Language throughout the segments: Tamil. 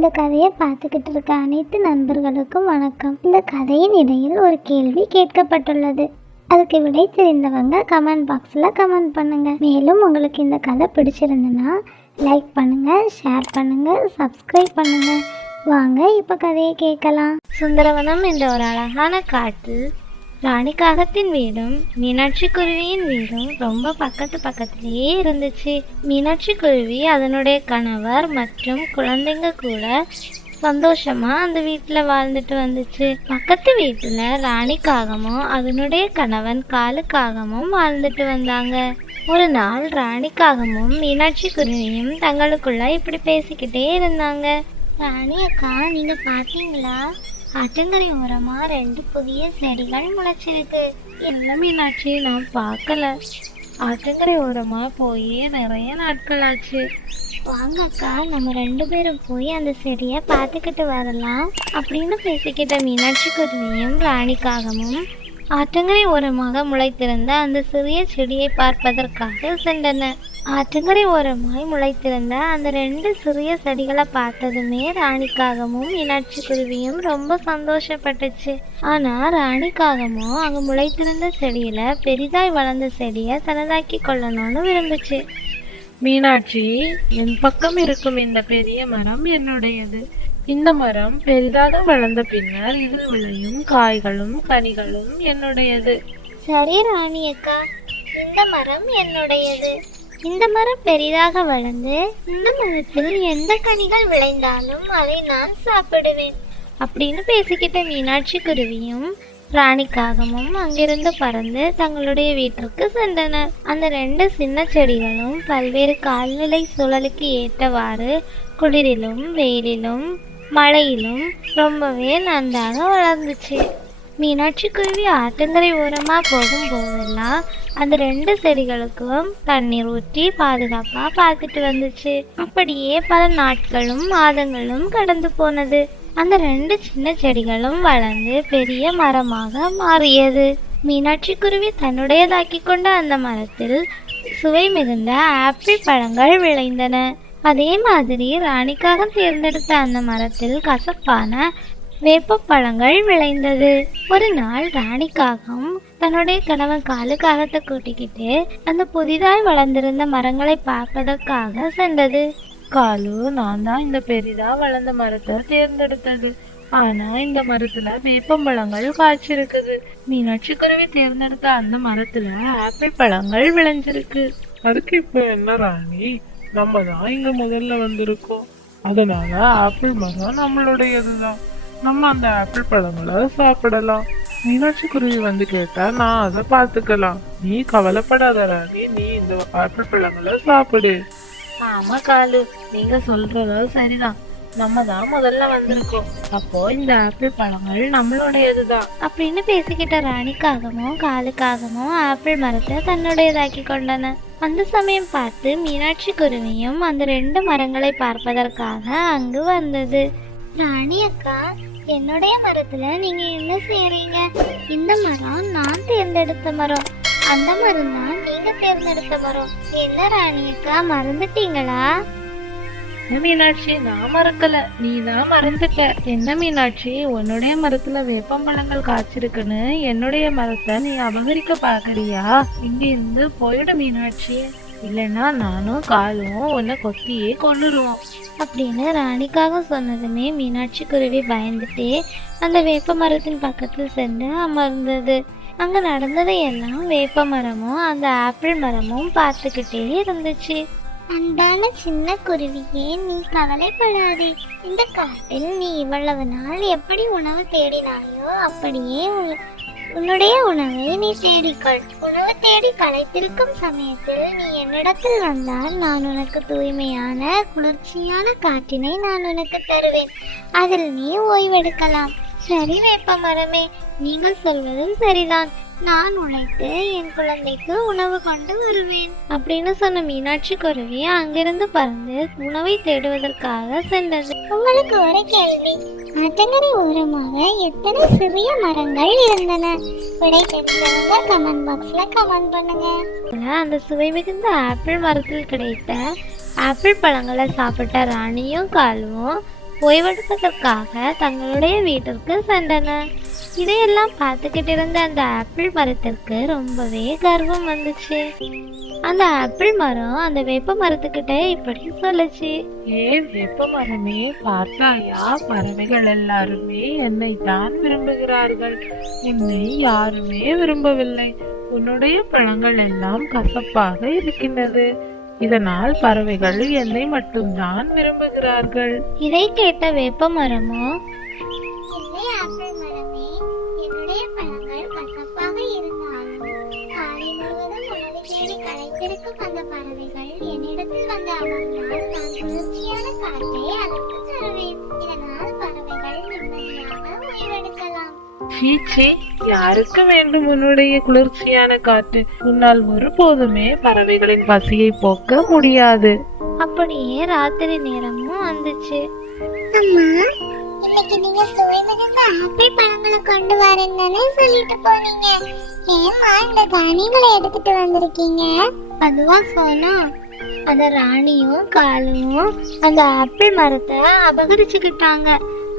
இந்த கதையை பார்த்துக்கிட்டு இருக்க அனைத்து நண்பர்களுக்கும் வணக்கம். இந்த கதையின் இடையில் ஒரு கேள்வி கேட்கப்பட்டுள்ளது. அதுக்கு விடை தெரிந்தவங்க கமெண்ட் பாக்ஸில் கமெண்ட் பண்ணுங்க. மேலும் உங்களுக்கு இந்த கதை பிடிச்சிருந்துன்னா லைக் பண்ணுங்க ஷேர் பண்ணுங்க சப்ஸ்கிரைப் பண்ணுங்க. வாங்க இப்போ கதையை கேட்கலாம். சுந்தரவனம் என்ற ஒரு அழகான காட்டில் ராணி காகத்தின் வீடும் மீனாட்சி குருவியின் வீடும் ரொம்ப பக்கத்து பக்கத்திலேயே இருந்துச்சு. மீனாட்சி குருவி அதனுடைய கணவர் மற்றும் குழந்தைங்க கூட சந்தோஷமா அந்த வீட்டில் வாழ்ந்துட்டு வந்துச்சு. பக்கத்து வீட்டில் ராணி காகமும் அதனுடைய கணவன் காலுக்காகமும் வாழ்ந்துட்டு வந்தாங்க. ஒரு நாள் ராணி காகமும் மீனாட்சி குருவியும் தங்களுக்குள்ள இப்படி பேசிக்கிட்டே இருந்தாங்க. ராணி அக்கா நீங்க பாத்தீங்களா ஆற்றங்கரை ஓரமா ரெண்டு புதிய செடிகள் முளைச்சிருக்கு. என்ன மீனாட்சி? நான் பார்க்கல. ஆற்றங்கரை ஓரமா போய் நிறைய நாட்கள் ஆச்சு வாங்க அக்கா நம்ம ரெண்டு பேரும் போய் அந்த செடியை பார்த்துக்கிட்டு வரலாம் அப்படின்னு பேசிக்கிட்ட மீனாட்சி குருவியும் ராணிக்காகவும் ஆற்றங்கரை ஓரமாக முளைத்திருந்த அந்த சிறிய செடியை பார்ப்பதற்காக சென்றனர். ஆற்றங்கரை ஓரமாய் முளைத்திருந்த அந்த ரெண்டு சிறிய செடிகளை பார்த்ததுமே ராணிக்காகமும் மீனாட்சி குருவியும் ரொம்ப சந்தோஷப்பட்டுச்சு. ஆனா ராணிக்காகமும் அங்க முளைத்திருந்த செடியில பெரிதாய் வளர்ந்த செடியை தனதாக்கி கொள்ளணும்னு விரும்புச்சு. மீனாட்சி என் பக்கம் இருக்கும் இந்த பெரிய மரம் என்னுடையது. இந்த மரம் பெரிதாக வளர்ந்த பின்னர் இதில் விளையும் காய்களும் கனிகளும் என்னுடையது. சரி ராணி அக்கா இந்த மரம் என்னுடையது. இந்த மரம் பெரிதாக வளர்ந்து இந்த மரத்தில் எந்த கனிகள் விளைந்தாலும் அதை நான் சாப்பிடுவேன் அப்படின்னு பேசிக்கிட்ட மீனாட்சி குருவியும் ராணிக்காகமும் அங்கிருந்து பறந்து தங்களுடைய வீட்டிற்கு சென்றனர். அந்த ரெண்டு சின்ன செடிகளும் பல்வேறு கால்நிலை சூழலுக்கு ஏற்றவாறு குளிரிலும் வெயிலிலும் மழையிலும் ரொம்பவே நன்றாக வளர்ந்துச்சு. மீனாட்சி குருவி ஆற்றங்கரை ஓரமாக போகும் போதெல்லாம் அந்த ரெண்டு செடிகளுக்கும் தண்ணீர் ஊற்றி பாதுகாப்பா பார்த்துட்டு வந்துச்சு. அப்படியே பல நாட்களும் மாதங்களும் கடந்து போனது. அந்த ரெண்டு சின்ன செடிகளும் வளர்ந்து பெரிய மரமாக மாறியது. மீனாட்சி குருவி தன்னுடையதாக்கி கொண்ட அந்த மரத்தில் சுவை மிகுந்த ஆப்பிள் பழங்கள் விளைந்தன. அதே மாதிரி ராணிக்காக தேர்ந்தெடுத்த அந்த மரத்தில் கசப்பான வேப்பப்பழங்கள் விளைந்தது. ஒரு நாள் ராணிக்காகவும் தன்னுடைய கணவன் காலுக்காகத்தை கூட்டிக்கிட்டு அந்த புதிதாய் வளர்ந்திருந்த மரங்களை பார்ப்பதற்காக சென்றது. காலு நான் தான் இந்த பெரிதா வளர்ந்த மரத்தை தேர்ந்தெடுத்தது. ஆனா இந்த மரத்துல வேப்பம்பழங்கள் காய்ச்சிருக்குது. மீனாட்சி குருவி தேர்ந்தெடுத்த அந்த மரத்துல ஆப்பிள் பழங்கள் விளைஞ்சிருக்கு. அதுக்கு இப்ப என்ன ராணி? நம்ம தான் இங்க முதல்ல வந்திருக்கோம். அதனால ஆப்பிள் மரம் நம்மளுடையதுதான். நம்ம அந்த ஆப்பிள் பழங்களை சாப்பிடலாம். மீனாட்சி குருவி வந்து கேட்டா நான் அதை பார்த்துக்கலாம். நீ கவலைப்படாத ராணி நீ இந்த ஆப்பிள் பழங்களை சாப்பிடு. ஆமா காலு நீங்க சொல்றதோ சரிதான். நம்ம தான் முதல்ல வந்திருக்கோம். அப்போ இந்த ஆப்பிள் பழங்கள் நம்மளுடையதுதான். அப்படின்னு பேசிக்கிட்ட ராணிக்காகமும் காலுக்காகவும் ஆப்பிள் மரத்தை தன்னுடையதாக்கி கொண்டன. அந்த சமயம் பார்த்து மீனாட்சி குருவியும் அந்த ரெண்டு மரங்களை பார்ப்பதற்காக அங்கு வந்தது. ராணி அக்கா என்னுடைய மரத்துல நீங்க என்ன செய்யறீங்க? இந்த மரம் நான் தேர்ந்தெடுத்த மரம். அந்த மரம் தான் நீங்க தேர்ந்தெடுத்த மரம். என்ன ராணியக்கா மறந்துட்டீங்களா? மீனாட்சி? நான் மறக்கல. நீ தான் மறந்துட்ட. என்ன மீனாட்சி? உன்னுடைய மரத்துல வேப்பம்பழங்கள் காய்ச்சிருக்குன்னு என்னுடைய மரத்தை நீ அபகரிக்க பாக்குறியா இங்க இருந்து போயிடு மீனாட்சி. இல்லைன்னா நானும் காலும் உன்னை கொத்தியே கொன்னுருவோம். அப்படின்னு ராணிக்காக சொன்னதுமே மீனாட்சி குருவி பயந்துட்டே அந்த வேப்ப மரத்தின் பக்கத்தில் சென்று அமர்ந்தது. அங்க நடந்ததை எல்லாம் வேப்ப மரமும் அந்த ஆப்பிள் மரமும் பார்த்துக்கிட்டே இருந்துச்சு. அன்பான சின்ன குருவியே நீ கவலைப்படாதே. இந்த காட்டில் நீ இவ்வளவு நாள் எப்படி உணவு தேடினாயோ அப்படியே உன்னுடைய உணவை நீ தேடிக்கொள். உணவு தேடி களைத்திருக்கும் சமயத்தில் நீ என்னிடத்தில் வந்தால் நான் உனக்கு தூய்மையான குளிர்ச்சியான காற்றினை நான் உனக்கு தருவேன். அதில் நீ ஓய்வெடுக்கலாம். சரி வேப்ப மரமே நீங்கள் சொல்வதும் சரிதான். நான் உழைத்து என் குழந்தைக்கு உணவு கொண்டு வருவேன். அப்படின்னு சொன்ன மீனாட்சி குருவி அங்கிருந்து பறந்து உணவை தேடுவதற்காக சென்றது. உங்களுக்கு ஒரு கேள்வி. ஆற்றங்கரை ஓரமாக எத்தனை சிறிய மரங்கள் இருந்தன? விடை தெரிஞ்சவங்க கமெண்ட் பாக்ஸ்ல கமெண்ட் பண்ணுங்க. அந்த சுவை மிகுந்த ஆப்பிள் மரத்தில் கிடைத்த ஆப்பிள் பழங்களை சாப்பிட்ட ராணியும் காலுவும் ஓய்வெடுப்பதற்காக தங்களுடைய வீட்டிற்கு சென்றன இதையெல்லாம் பார்த்துக்கிட்டு இருந்த அந்த ஆப்பிள் மரத்திற்கு ரொம்பவே கர்வம் வந்துச்சு. அந்த ஆப்பிள் மரம் அந்த வேப்ப மரத்துக்கிட்ட இப்படி சொல்லுச்சு. ஏ வெப்ப மரமே பார்த்தாயா? பறவைகள் எல்லாருமே என்னை தான் விரும்புகிறார்கள். உன்னை யாருமே விரும்பவில்லை. உன்னுடைய பழங்கள் எல்லாம் கசப்பாக இருக்கின்றது. இதனால் பறவைகள் என்னை மட்டும்தான் விரும்புகிறார்கள். இதை கேட்ட வேப்ப மரமோ சீச்சி யாருக்கு வேண்டும் உன்னுடைய குளிர்ச்சியான காற்று? உன்னால் ஒருபோதுமே பறவைகளின் பசியை போக்க முடியாது. அப்படியே ராத்திரி நேரமும் வந்துச்சு. அம்மா இன்னைக்கு நீங்க ஆப்பிள் பழங்களை கொண்டு வரேன்னு சொல்லிட்டு போனீங்க. இந்த தானியங்களை எடுத்துட்டு வந்திருக்கீங்க? அதுவா சோனா அந்த ராணியும் காலுவும் அந்த ஆப்பிள் மரத்தை அபகரிச்சுக்கிட்டாங்க.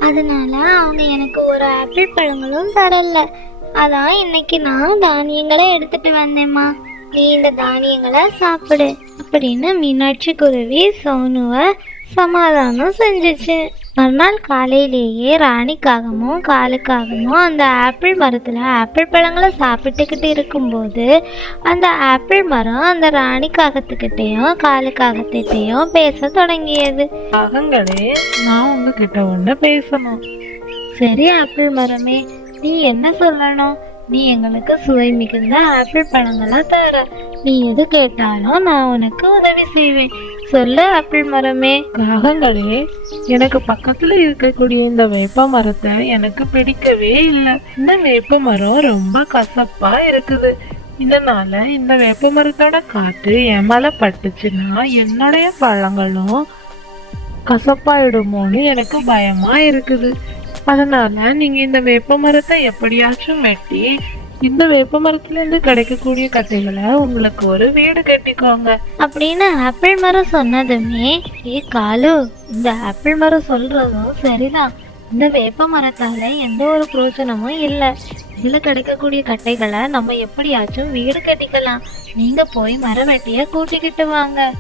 அதனால அவங்க எனக்கு ஒரு ஆப்பிள் பழங்களும் தரல. அதான் இன்னைக்கு நான் தானியங்களை எடுத்துட்டு வந்தேம்மா. நீ இந்த தானியங்களை சாப்பிடு. அப்படின்னு மீனாட்சி குருவி சோனுவை சமாதானம் செஞ்சுச்சு. மறுநாள் காலையிலேயே ராணிக்காகவும் காலுக்காகவும் அந்த ஆப்பிள் மரத்தில் ஆப்பிள் பழங்களை சாப்பிட்டுக்கிட்டு இருக்கும்போது அந்த ஆப்பிள் மரம் அந்த ராணி காகத்துக்கிட்டேயும் காலு காகத்திட்டையும் பேச தொடங்கியது. காகங்களே நான் உங்ககிட்ட ஒண்ணு பேசணும். சரி ஆப்பிள் மரமே நீ என்ன சொல்லணும்? நீ எங்களுக்கு சுவை மிகுந்த ஆப்பிள் பழங்களா தர. நீ எது கேட்டாலும் நான் உனக்கு உதவி செய்வேன். சொல்ல ஆப்பிள் மரமே. காகங்களே எனக்கு பக்கத்துல இருக்கக்கூடிய இந்த வேப்ப மரத்தை எனக்கு பிடிக்கவே இல்லை. இந்த வேப்ப மரம் ரொம்ப கசப்பா இருக்குது. இதனால இந்த வேப்ப மரத்தோட காற்று என் மேல பட்டுச்சுன்னா என்னுடைய பழங்களும் கசப்பாயிடுமோன்னு எனக்கு பயமா இருக்குது. அதனால நீங்க இந்த வேப்ப மரத்தை எப்படியாச்சும் வெட்டி இந்த வேப்ப மரத்துல இருந்து கிடைக்கக்கூடிய கட்டைகளை உங்களுக்கு ஒரு வீடு கட்டிக்கோங்க. அப்படின்னு ஆப்பிள் மரம் சொன்னதுமே ஏ காலு இந்த ஆப்பிள் மரம் சொல்றதும் சரிதான். இந்த வேப்ப மரத்தால எந்த ஒரு பிரயோஜனமும் இல்லை. இதுல கிடைக்கக்கூடிய கட்டைகளை நம்ம எப்படியாச்சும் வீடு கட்டிக்கலாம். நீங்க போய் மரம் வெட்டிய கூட்டிக்கிட்டு வாங்க.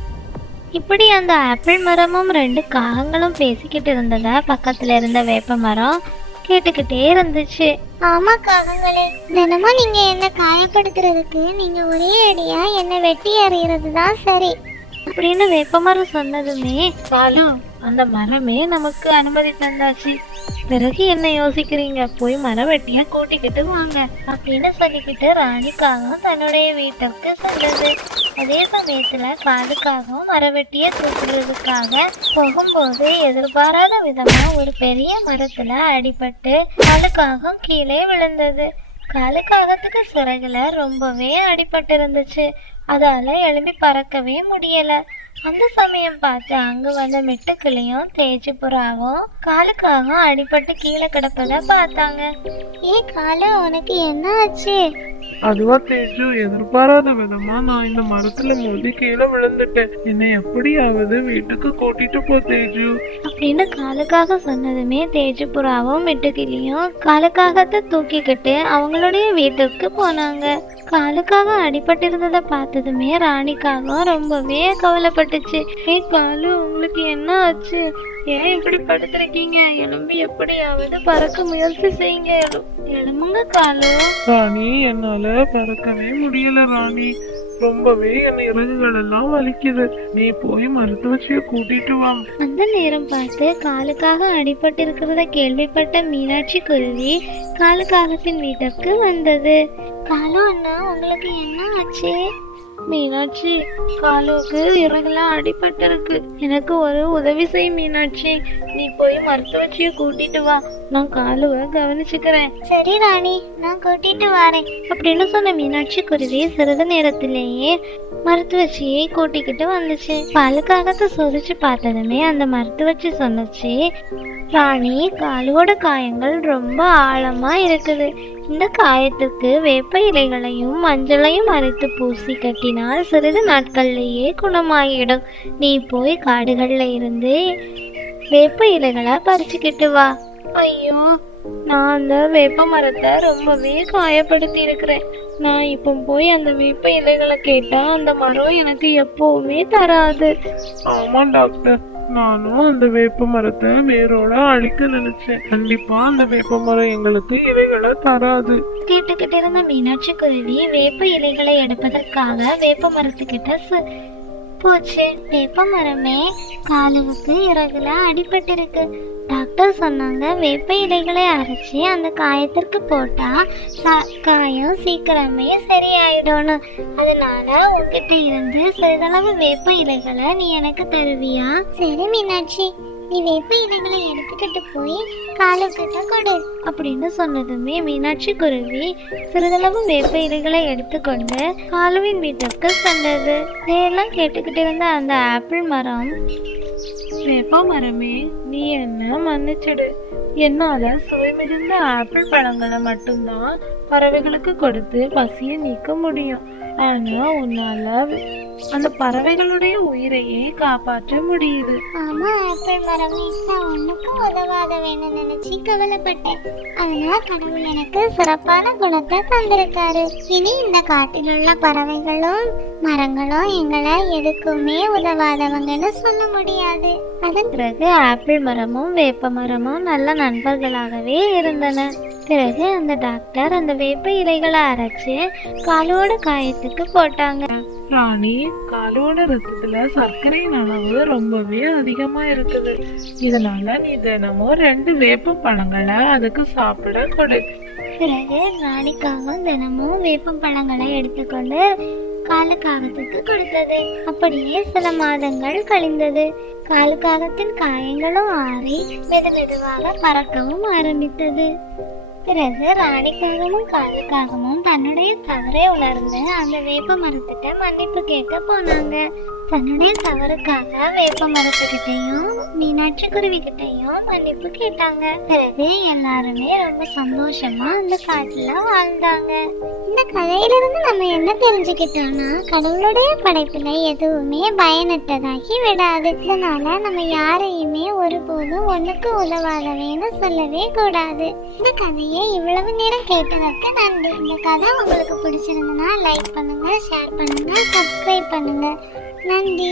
இப்படி அந்த ஆப்பிள் மரமும் ரெண்டு காகங்களும் பேசிக்கிட்டு இருந்ததை பக்கத்துல இருந்த வேப்ப மரம் கேட்டுக்கிட்டே இருந்துச்சு. ஆமா காகங்களே தினமும் நீங்க என்ன காயப்படுத்துறதுக்கு நீங்க ஒரே அடியா என்ன வெட்டி எறியறது தான் சரி. அப்படின்னு வேப்பமரம் சொன்னதுமே காலு அந்த மரமே நமக்கு அனுமதி தந்தாச்சு. பிறகு என்ன யோசிக்கிறீங்க? போய் மரவெட்டியை கூட்டிக்கிட்டு வாங்க. அப்படின்னு சொல்லிக்கிட்டு ராணிக்காகவும் தன்னுடைய வீட்டுக்கு சென்றது. அதே சமயத்துல காலுக்காகவும் மரவெட்டிய தூக்குறதுக்காக போகும்போது எதிர்பாராத விதமா ஒரு பெரிய மரத்துல அடிபட்டு காலுக்காகவும் கீழே விழுந்தது. காலுக்காகத்துக்கு சிறகுல ரொம்பவே அடிபட்டு இருந்துச்சு அதால எழும்பி பறக்கவே முடியல. அந்த சமயம் பார்த்து அங்க வந்த மெட்டுக்கிளியும் தேய்ச்சி புறாவும் காலுக்காகவும் அடிபட்டு கீழே கிடப்பத பார்த்தாங்க. ஏ காலு உனக்கு என்ன ஆச்சு? அதுவா தேஜு எதிர்பாராத விதமா நான் இந்த மரத்துல மோதி கீழே விழுந்துட்டேன். என்னை எப்படியாவது வீட்டுக்கு கூட்டிட்டு போ தேஜு. அப்படின்னு காலுக்காக சொன்னதுமே தேஜு புறாவும் மெட்டுக்கிளியும் காலுக்காகத்தை தூக்கிக்கிட்டு அவங்களுடைய வீட்டுக்கு போனாங்க. காலுக்காக அடிபட்டிருந்ததை பார்த்ததுமே ராணிக்காக ரொம்பவே கவலைப்பட்டுச்சு. ஏ காலு உங்களுக்கு என்ன ஆச்சு? ஏன் இப்படி படுத்திருக்கீங்க? எலும்பி எப்படியாவது பறக்க முயற்சி செய்யுங்க எழும்புங்க காலு. ராணி என்னால பறக்கவே முடியல ராணி. ரொம்பவே என் இறகுகள் எல்லாம் வலிக்குது. நீ போய் மருத்துவச்சிய கூட்டிட்டு வா. அந்த நேரம் பார்த்து காலுக்காக அடிபட்டிருக்கிறத கேள்விப்பட்ட மீனாட்சி குருவி காலுக்காகத்தின் வீட்டிற்கு வந்தது. காலு அண்ணா உங்களுக்கு என்ன ஆச்சு? மீனாட்சி. காலுக்கு இறகுலாம் அடிபட்டிருக்கு. எனக்கு ஒரு உதவி செய் மீனாட்சி. நீ போய் மருத்துவச்சிய கூட்டிட்டு வா. நான் காலுவை கவனிச்சுக்கிறேன். சரி ராணி. நான் கூட்டிட்டு வரேன். அப்படின்னு சொன்ன மீனாட்சி குருவி சிறிது நேரத்திலேயே மருத்துவச்சியை கூட்டிக்கிட்டு வந்துச்சு. பாலுக்காகத்தை சோதிச்சு பார்த்ததுமே அந்த மருத்துவச்சி சொன்னுச்சு ராணி காலுவோட காயங்கள் ரொம்ப ஆழமா இருக்குது. இந்த காயத்துக்கு வேப்ப இலைகளையும் மஞ்சளையும் அரைத்து பூசி கட்டினால் சிறிது நாட்கள்லேயே குணமாகிடும் நீ போய் காடுகள்ல இருந்து வேப்ப இலைகளை பறிச்சுக்கிட்டு வா. ஐயோ நான் அந்த வேப்ப மரத்தை ரொம்பவே காயப்படுத்தி இருக்கிறேன் நான் இப்போ போய் அந்த வேப்ப இலைகளை கேட்டா அந்த மரம் எனக்கு எப்பவுமே தராது. ஆமா டாக்டர். நானும் அந்த வேப்ப மரத்தை வேரோட அழிக்க நினைச்சேன். கண்டிப்பா அந்த வேப்ப மரம் எங்களுக்கு இலைகளை தராது. கேட்டுக்கிட்டு இருந்த மீனாட்சி குருவி வேப்ப இலைகளை எடுப்பதற்காக வேப்ப மரத்துக்கிட்ட போச்சு. வேப்ப மரமே காலுவுக்கு இறகுல அடிபட்டிருக்கு. டாக்டர் சொன்னாங்க வேப்ப இலைகளை அரைச்சி அந்த காயத்திற்கு போட்டா காயம் சீக்கிரமே சரியாயிடும்னு. அதனால உங்ககிட்ட இருந்து சிறிதளவு வேப்ப இலைகளை நீ எனக்கு தருவியா? சரி மீனாட்சி. நீ வேப்ப இனங்களை எடுத்துக்கிட்டு போய் காலுக்கிட்ட கொடு அப்படின்னு சொன்னதுமே மீனாட்சி குருவி சிறிதளவு வேப்ப இலைகளை எடுத்துக்கொண்டு காலுவின் வீட்டிற்கு சென்றது. இதையெல்லாம் கேட்டுக்கிட்டு இருந்த அந்த ஆப்பிள் மரம் வேப்ப மரமே நீ என்ன மன்னிச்சிடு. என்னால சுவை மிகுந்த ஆப்பிள் பழங்களை மட்டும்தான் பறவைகளுக்கு கொடுத்து பசியை நீக்க முடியும். ஆனா உன்னால அந்த பறவைகளுடைய உயிரையே காப்பாற்ற முடியுது. ஆமா ஆப்பிள் மரம் நான் உனக்கு உதவாத வேணும்னு நினைச்சு கவலைப்பட்டேன். அதனால கடவுள் எனக்கு சிறப்பான குணத்தை தந்திருக்காரு. இனி இந்த காட்டில் உள்ள பறவைகளும் மரங்களும் எங்களை எதுக்குமே உதவாதவங்கன்னு சொல்ல முடியாது. அதன் பிறகு ஆப்பிள் மரமும் வேப்ப மரமும் நல்ல நண்பர்களாகவே இருந்தன. பிறகு அந்த டாக்டர் அந்த வேப்ப இலைகளை அரைச்சு காலோட காயத்துக்கு போட்டாங்க. ராணி காலோட ரத்தத்துல சர்க்கரையின் அளவு ரொம்பவே அதிகமா இருக்குது. இதனால நீ தினமும் ரெண்டு வேப்ப பழங்களை அதுக்கு சாப்பிட கொடு. பிறகு ராணிக்காகவும் தினமும் வேப்பம் பழங்களை எடுத்துக்கொண்டு காலுக்காகத்துக்கு கொடுத்தது. அப்படியே சில மாதங்கள் கழிந்தது. காலுக்காகத்தின் காயங்களும் ஆறி மெது மெதுவாக பறக்கவும் ஆரம்பித்தது. பிறகு ராணிக்காகவும் காலுக்காகவும் தன்னுடைய தவறை உணர்ந்து அந்த வேப்ப மரத்திட்ட மன்னிப்பு கேட்க போனாங்க. தன்னுடைய தவறுக்காக வேப்ப மரத்துக்கிட்டையும் மீனாட்சி குருவி கிட்டையும் மன்னிப்பு கேட்டாங்க. பிறகு எல்லாருமே ரொம்ப சந்தோஷமா அந்த காட்டுல வாழ்ந்தாங்க. இந்த கதையிலிருந்து நம்ம என்ன தெரிஞ்சுக்கிட்டோம்னா கடவுளுடைய படைப்புல எதுவுமே பயனற்றதாகி விடாது. இதனால நம்ம யாரையுமே ஒருபோதும் ஒண்ணுக்கு உதவாதவேன்னு சொல்லவே கூடாது. இந்த கதையை இவ்வளவு நேரம் கேட்டதற்கு நன்றி. இந்த கதை உங்களுக்கு பிடிச்சிருந்ததுன்னா லைக் பண்ணுங்க ஷேர் பண்ணுங்க சப்ஸ்கிரைப் பண்ணுங்க. நன்றி